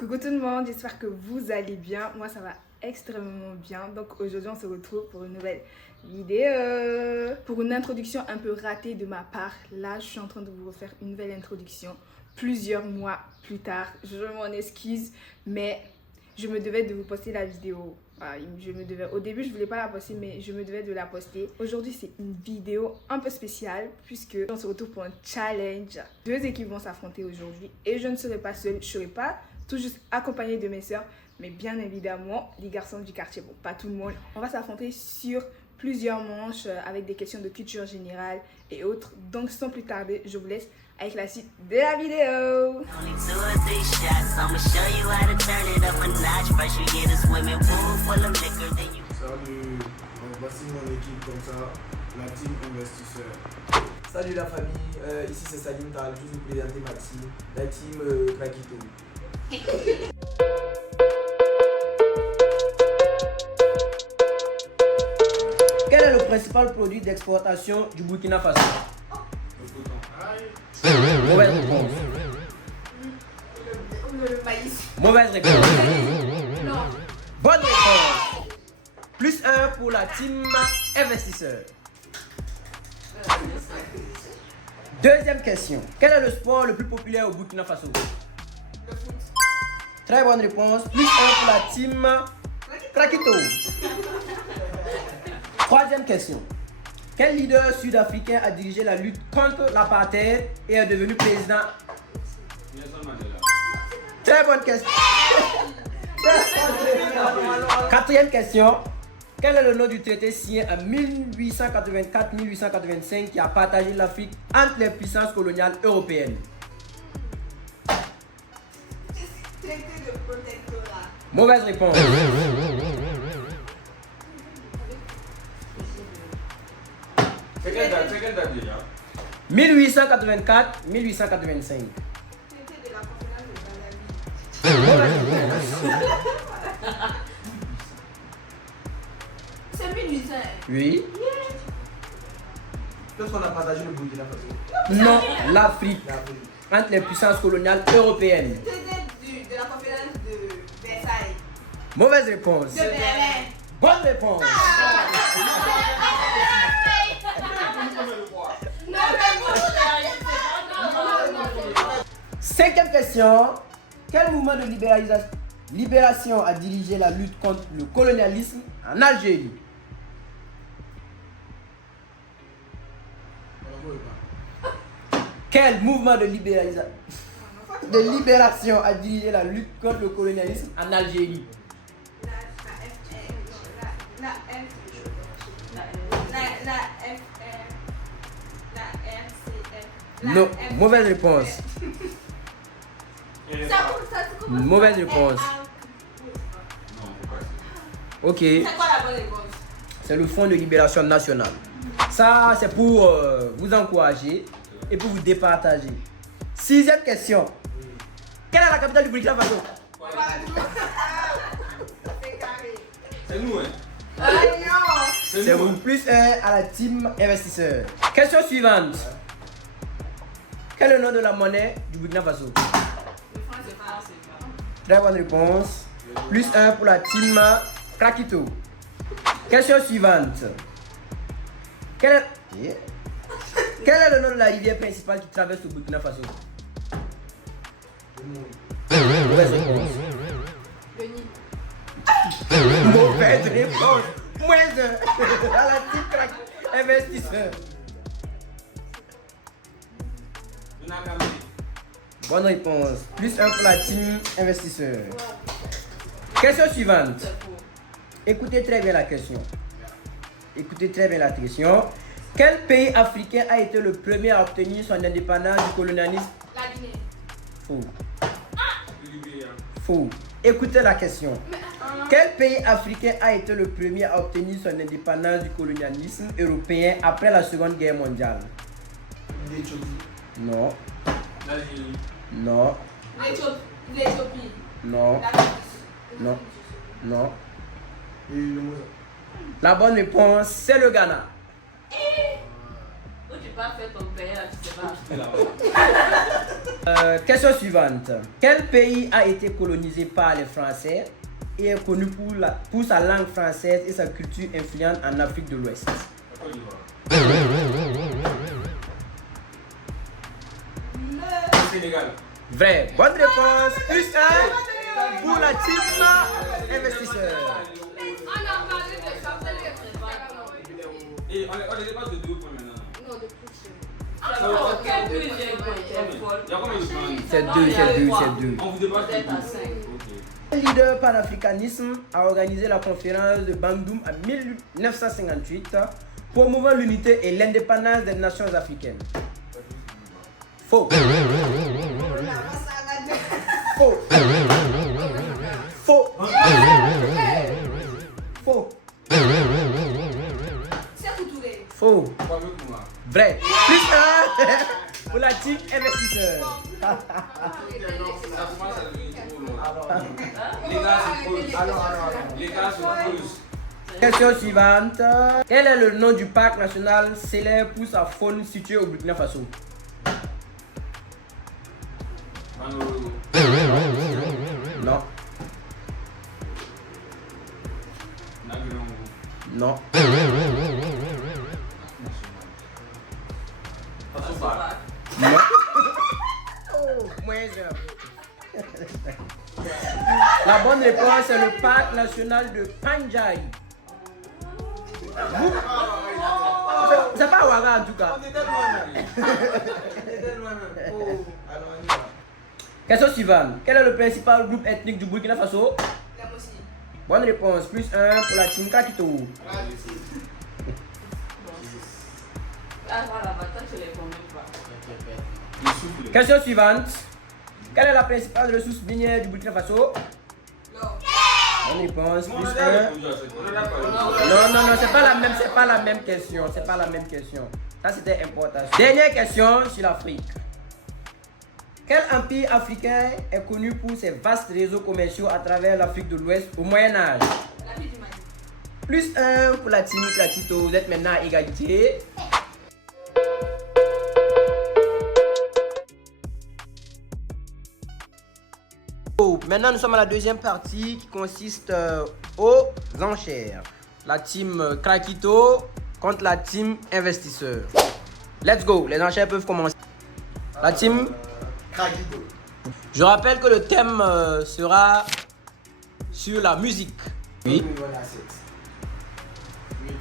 Coucou tout le monde, j'espère que vous allez bien. Moi ça va extrêmement bien. Donc aujourd'hui on se retrouve pour une nouvelle vidéo. Pour une introduction un peu ratée de ma part, là je suis en train de vous refaire une nouvelle introduction plusieurs mois plus tard. Je m'en excuse, mais je me devais de vous poster la vidéo. Au début je voulais pas la poster, mais je me devais de la poster. Aujourd'hui c'est une vidéo un peu spéciale puisque on se retrouve pour un challenge. Deux équipes vont s'affronter aujourd'hui et je ne serai pas seule, je serai pas tout juste accompagnée de mes sœurs, mais bien évidemment les garçons du quartier, bon pas tout le monde. On va s'affronter sur plusieurs manches avec des questions de culture générale et autres. Donc sans plus tarder, je vous laisse avec la suite de la vidéo. Salut, voici mon équipe comme ça, la team investisseur. Salut la famille, ici c'est Salim Tal, je vous présenter ma team, la team Krakito. Quel est le principal produit d'exportation du Burkina Faso? Mauvaise réponse. Le maïs. Mauvaise réponse. Non. Bonne réponse. Plus 1 pour la team investisseur. Deuxième question. Quel est le sport le plus populaire au Burkina Faso? Le foot. Très bonne réponse. Plus 1 pour la team Krakito. Troisième question. Quel leader sud-africain a dirigé la lutte contre l'apartheid et est devenu président? Très bonne question. Quatrième question. Quel est le nom du traité signé en 1884-1885 qui a partagé l'Afrique entre les puissances coloniales européennes? Traité de protectorat. Mauvaise réponse. C'est quelle date déjà? 1884-1885. Traité de la conférence de Balabi. Mauvaise réponse. C'est 1800. Oui. Qu'est-ce qu'on a partagé le Burkina Faso? Non, l'Afrique entre les puissances coloniales européennes. Traité de la conférence de Versailles. Mauvaise réponse. De Berlin. Bonne réponse. Cinquième question. Quel mouvement de libération a dirigé la lutte contre le colonialisme en Algérie? Quel mouvement de libération a dirigé la lutte contre le colonialisme en Algérie? Non, mauvaise réponse. Mauvaise réponse. Ok, C'est quoi la bonne réponse? c'est le Front de Libération Nationale. Ça, c'est pour vous encourager et pour vous départager. Sixième question. Quelle est la capitale du Burkina Faso? C'est carré. C'est nous, hein? C'est vous plus 1 à la team investisseur. Question suivante. Quel est le nom de la monnaie du Burkina Faso? Le franc CFA. Très bonne réponse. Plus 1 pour la team Krakito. Question suivante. Quel est le nom de la rivière principale qui traverse le Burkina Faso? Mauvaise réponse. Le Nil. Mauvaise réponse. Moins 1 à la team investisseur. Bonne réponse. Plus 1 pour la team investisseur. Question suivante. Écoutez très bien la question. Écoutez très bien la question. Quel pays africain a été le premier à obtenir son indépendance du colonialisme? La Guinée. Faux. Faux. Écoutez la question. Quel pays africain a été le premier à obtenir son indépendance du colonialisme européen après la Seconde Guerre mondiale? L'Éthiopie. Non. L'Algérie. Non. L'Éthiopie. Non. La Tunisie. Non. Non. Et le Mozambique. La bonne réponse, c'est le Ghana. Où tu peux faire ton père, tu sais pas. Et là-bas. Question suivante. Quel pays a été colonisé par les Français et est connu pour sa langue française et sa culture influente en Afrique de l'Ouest? Sénégal. Vrai. Bonne réponse. Plus 1 pour la team investisseur. Et on est pas de 2 points maintenant. Non, de plus. Il y a combien de points? C'est 2. On vous dépasse de 2. Le leader panafricanisme a organisé la conférence de Bandung en 1958, promouvant l'unité et l'indépendance des nations africaines. Faux. Faux. Faux. Faux. Faux. Vrai. Plus 1 pour la team investisseur. Les gars, c'est plus. Question suivante. Quel est le nom du parc national célèbre pour sa faune situé au Burkina Faso? Non. Non. Non. Oh, moins un. La bonne réponse est le parc national de Pandjari. C'est pas Ouaga en tout cas. Question suivante. Quel est le principal groupe ethnique du Burkina Faso? Bonne réponse. Plus 1 pour la team Kakito. Question suivante. Quelle est la principale ressource minière du Burkina Faso? Bonne réponse. Plus 1. Non, c'est pas la même question. C'est pas la même question. Ça c'était important. Dernière question sur l'Afrique. Quel empire africain est connu pour ses vastes réseaux commerciaux à travers l'Afrique de l'Ouest au Moyen-Âge? Plus 1 pour la team Kakito. Vous êtes maintenant à égalité. Maintenant, nous sommes à la deuxième partie qui consiste aux enchères. La team Krakito contre la team investisseur. Let's go, les enchères peuvent commencer. La team Krakito. Je rappelle que le thème sera sur la musique. Oui. On est à 7. 8.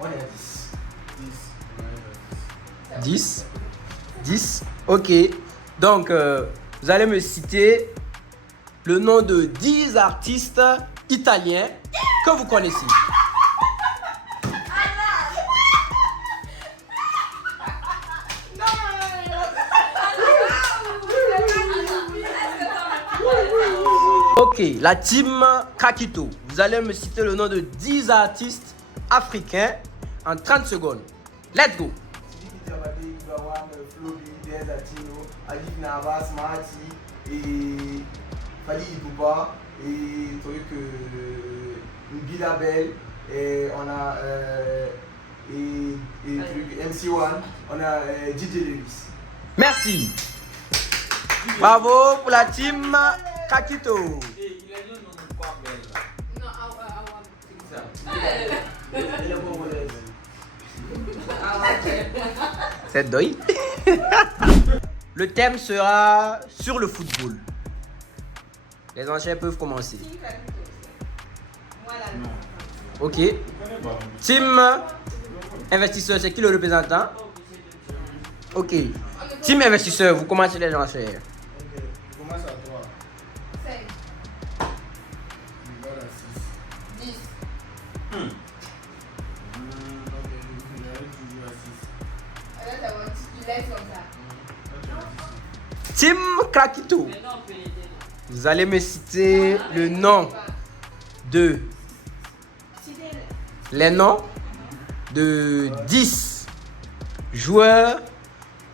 On est à 10. 10. 10. Ok. Donc, vous allez me citer le nom de 10 artistes italiens que vous connaissez. Ok, la team Kakito, vous allez me citer le nom de 10 artistes africains en 30 secondes. Let's go. Alif Navas, Mahati et Fali Ibuba et truc Bilabel et on a et truc MC1, on a DJ Lewis. Merci. Bravo pour la team Kakito. C'est doy. Le thème sera sur le football. Les enchères peuvent commencer. Ok. Team investisseur, c'est qui le représentant? Ok. Team investisseur, vous commencez les enchères. Ok, commence à toi. 5. Il va à 6. 10. Ok, il arrive toujours à 6. Alors, ça va, tu laisses comme ça. Team Krakito. Vous allez me citer le nom de les noms de 10 joueurs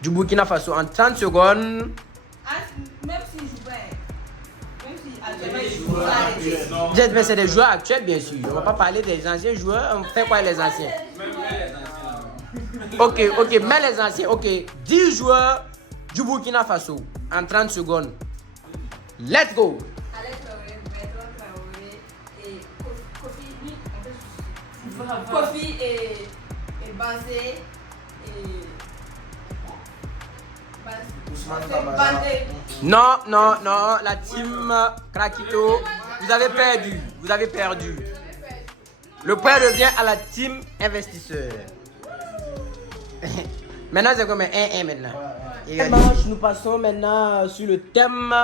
du Burkina Faso en 30 secondes. Même s'il joue pas, même si actuellement il joue pas, Mais c'est des joueurs actuels, bien sûr. On ne va pas parler des anciens joueurs. On fait quoi les anciens? Ok, mais les anciens. Ok, 10 joueurs du Burkina Faso en 30 secondes. Let's go. Alex Traoré, Bertrand Traoré et Kofi. Kofi et Banzé et. Ousmane Camara. Non, non, non, la team Krakito, vous avez perdu. Vous avez perdu. Le point revient à la team investisseur. Maintenant, c'est comme un 1-1 maintenant. Dimanche, nous passons maintenant sur le thème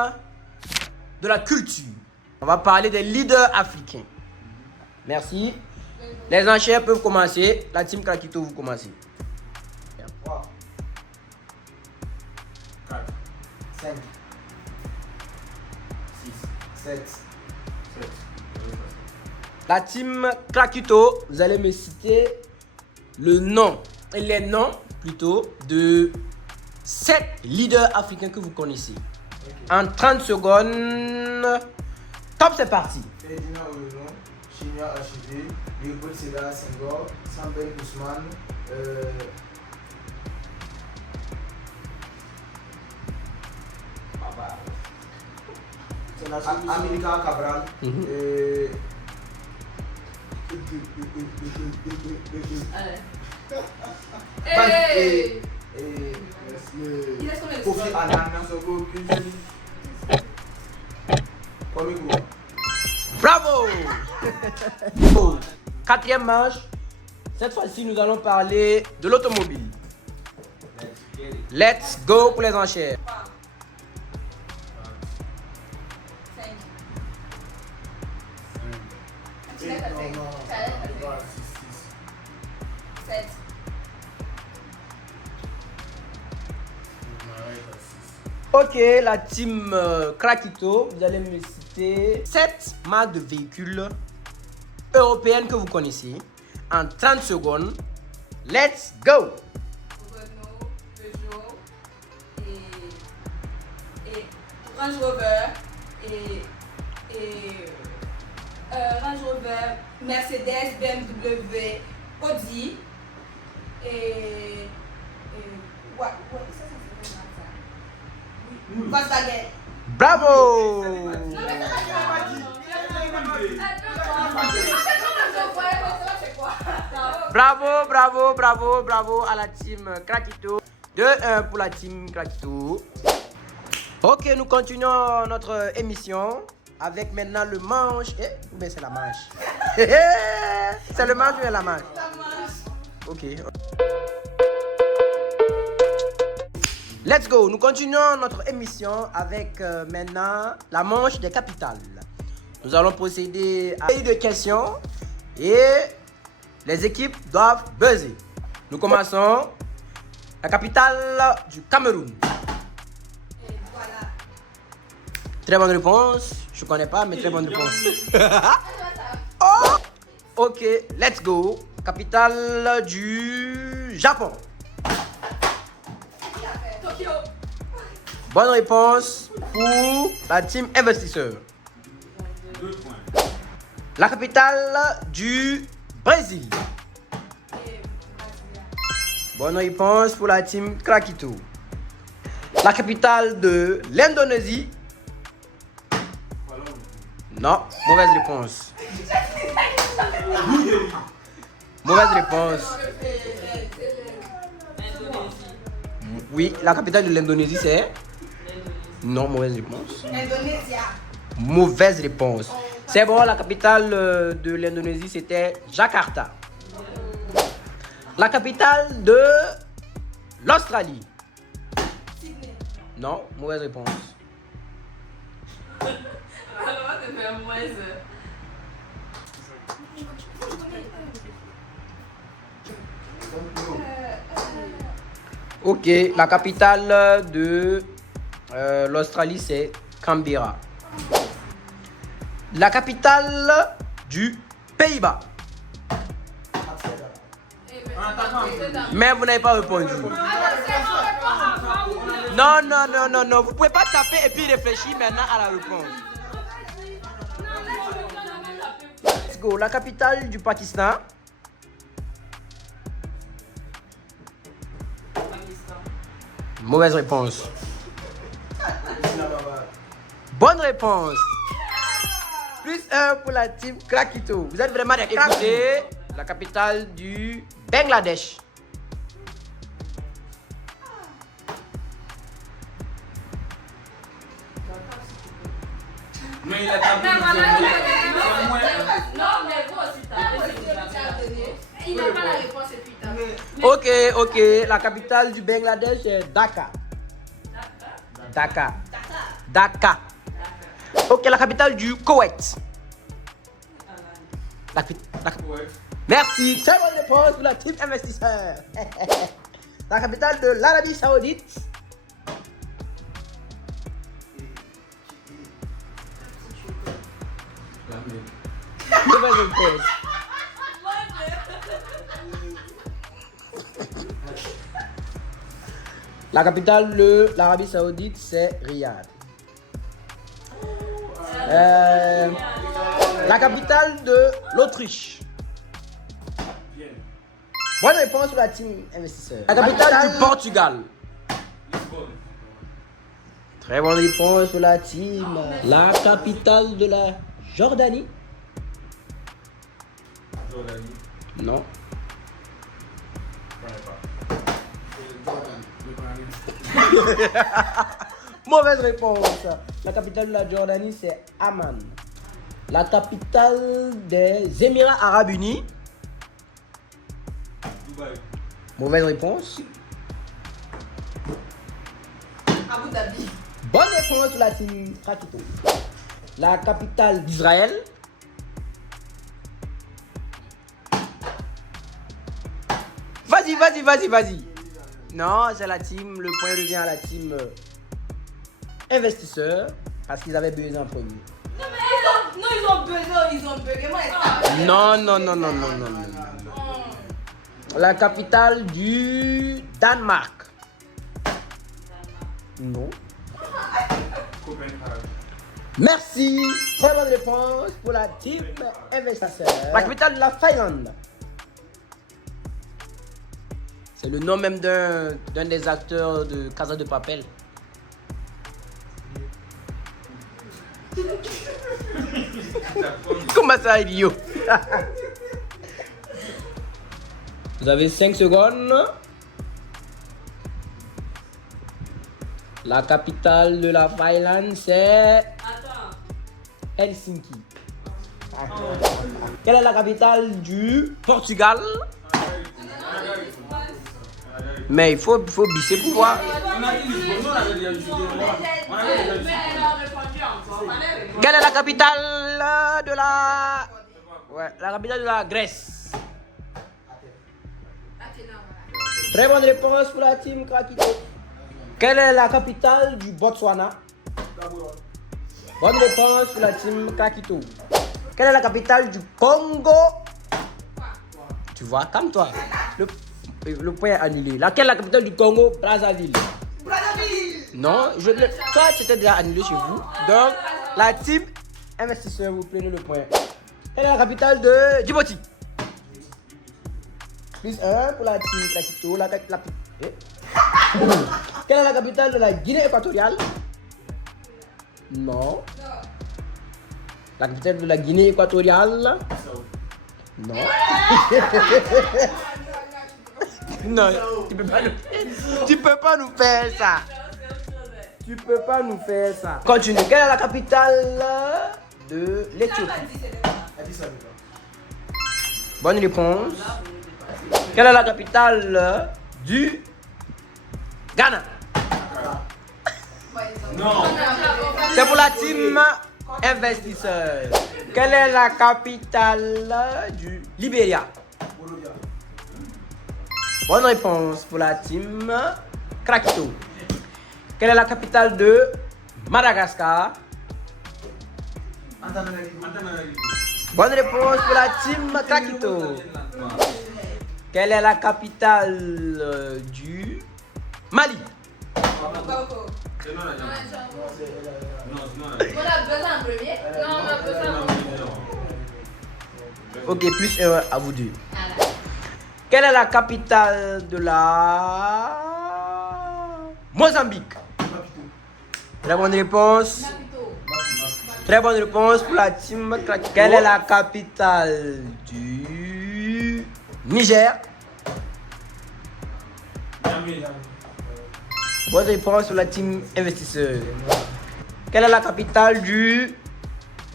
de la culture. On va parler des leaders africains. Merci. Les enchères peuvent commencer. La team Krakito, vous commencez. 3, 4, 5, 6, 7, 7. La team Krakito, vous allez me citer les noms plutôt de 7 leaders africains que vous connaissez. Okay. En 30 secondes, top, c'est parti. Ferdinand Oyono, Chinia Achille, Léopold Sédar Senghor, Sambel Ousmane, Amilcar Cabral, Kofi Annan, Kwame Nkrumah. Bravo. Quatrième manche. Cette fois-ci, nous allons parler de l'automobile. Let's go pour les enchères. 7. Ok, la team Krakito, vous allez me citer 7 marques de véhicules européennes que vous connaissez en 30 secondes. Let's go! Renault, Peugeot et Range Rover et Range Rover, Mercedes, BMW, Audi et ouais, ça c'est ça. Volkswagen. Bravo! Bravo, bravo, bravo, bravo à la team Krakito. 2-1 pour la team Krakito. Ok, nous continuons notre émission avec maintenant le manche. Ou bien c'est la manche? C'est le manche ou bien la manche? La manche. Ok. Let's go. Nous continuons notre émission avec maintenant la manche des capitales. Nous allons procéder à une questions et les équipes doivent buzzer. Nous commençons. La capitale du Cameroun. Et voilà. Très bonne réponse. Je connais pas, mais très bonne réponse. Oh! Ok, let's go. Capitale du Japon. Tokyo. Bonne réponse pour la team investisseur. 2 points. La capitale du Brésil. Et Brasilia. Bonne réponse pour la team Krakito. La capitale de l'Indonésie. Non, mauvaise réponse. Mauvaise réponse. Oui, la capitale de l'Indonésie c'est? Non, mauvaise réponse. Indonésia. Mauvaise réponse. C'est bon, la capitale de l'Indonésie c'était Jakarta. La capitale de l'Australie. Sydney. Non, mauvaise réponse. Alors, tu fais moins. Ok, la capitale de l'Australie c'est Canberra. La capitale du Pays-Bas. Mais vous n'avez pas répondu. Non, non, non, non, non. Vous pouvez pas taper et puis réfléchir maintenant à la réponse. Let's go. La capitale du Pakistan. Mauvaise réponse. Bonne réponse. Plus 1 pour la team Krakito. Vous êtes vraiment des cracks. Écoutez la capitale du Bangladesh. Mais il a tapé. Non, mais vous aussi, il n'a pas la réponse et puis Ok. La capitale du Bangladesh est Dhaka. Dhaka. Ok, la capitale du Koweït. Merci. Très bonne réponse pour la team investisseur. La capitale de l'Arabie Saoudite. Mauvaise réponse. La capitale de l'Arabie Saoudite, c'est Riyad. La capitale de l'Autriche. Bonne réponse pour la team investisseur. La capitale du Portugal. Très bonne réponse pour la team. La capitale de la Jordanie. Non. Mauvaise réponse. La capitale de la Jordanie, c'est Amman. La capitale des Émirats Arabes Unis. Dubaï. Mauvaise réponse. Abu Dhabi. Bonne réponse pour la team Krakito. La capitale d'Israël. Vas-y. Non, c'est la team. Le point revient à la team investisseur parce qu'ils avaient besoin en premier. Non, mais ils ont besoin. Moi, Non. La capitale du Danemark. Non. Copenhague. Merci. Très bonne réponse pour la team investisseur. La capitale de la Finlande. C'est le nom même d'un des acteurs de Casa de Papel. Comment ça, idiot? Vous avez 5 secondes. La capitale de la Finlande, c'est Attends. Helsinki. Quelle est la capitale du Portugal? Mais il faut bisser pour voir. On a dit Lisbonne, on avait déjà discuté. On avait déjà discuté. Elle a répondu encore. Quelle est la capitale de la... Ouais, la capitale de la Grèce. Très bonne réponse pour la team Krakito. Quelle est la capitale du Botswana? Bonne réponse pour la team Krakito. Quelle est la capitale du Congo? Tu vois, calme-toi. Le point est annulé. Laquelle est la capitale du Congo? Brazzaville. Non, toi, tu étais déjà annulé chez vous. Donc, la team investisseur, vous prenez le point. Quelle est la capitale de Djibouti? Plus 1 pour la team Krakito. Quelle est la capitale de la Guinée équatoriale? Non. La capitale de la Guinée équatoriale? Non. Non, tu peux pas nous faire ça. Tu peux pas nous faire ça. Continue. Quelle est la capitale de l'Éthiopie? Bonne réponse. Quelle est la capitale du Ghana? Non. C'est pour la team investisseur. Quelle est la capitale du Libéria? Bonne réponse pour la team Krakito. Quelle est la capitale de Madagascar? Bonne réponse pour la team Krakito. Quelle est la capitale du Mali? On a besoin en premier. Non, on a besoin en premier. Ok, plus 1 à vous deux. Quelle est la capitale de la Mozambique? La bonne réponse. Très bonne réponse pour la team Krakito. Quelle est la capitale du Niger? Bonne réponse pour la team investisseur. Quelle est la capitale du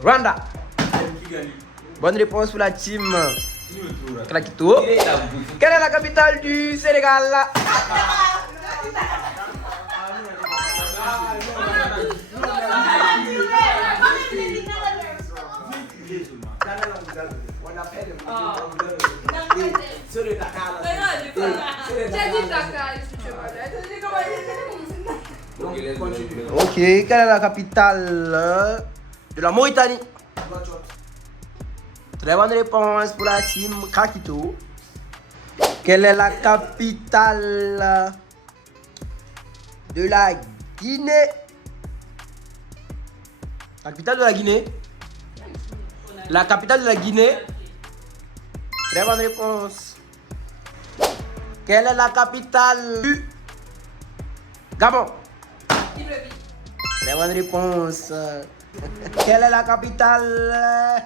Rwanda? Bonne réponse pour la team Krakito. Quelle est la capitale du Sénégal? Ok, quelle est la capitale de la Mauritanie? Très bonne réponse pour la team Krakito. Quelle est la capitale de la Guinée? La capitale de la Guinée? La capitale de la Guinée? Très bonne réponse. Quelle est la capitale du Gabon? Très bonne réponse. Quelle est la capitale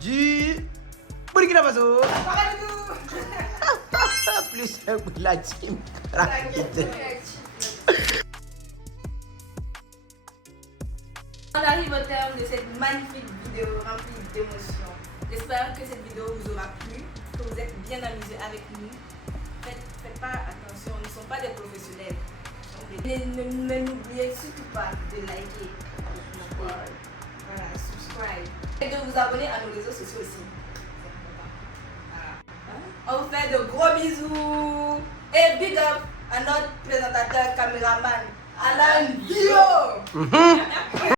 du Burkina Faso? Plus un pour la team Krakito. On arrive au terme de cette magnifique vidéo remplie d'émotions. J'espère que cette vidéo vous aura plu, que vous êtes bien amusés avec nous. Faites pas attention, nous ne sommes pas des professionnels. Ne n'oubliez surtout pas de liker, subscribe et de vous abonner à nos réseaux sociaux aussi. On vous fait de gros bisous et big up à notre présentateur caméraman Alain Dio.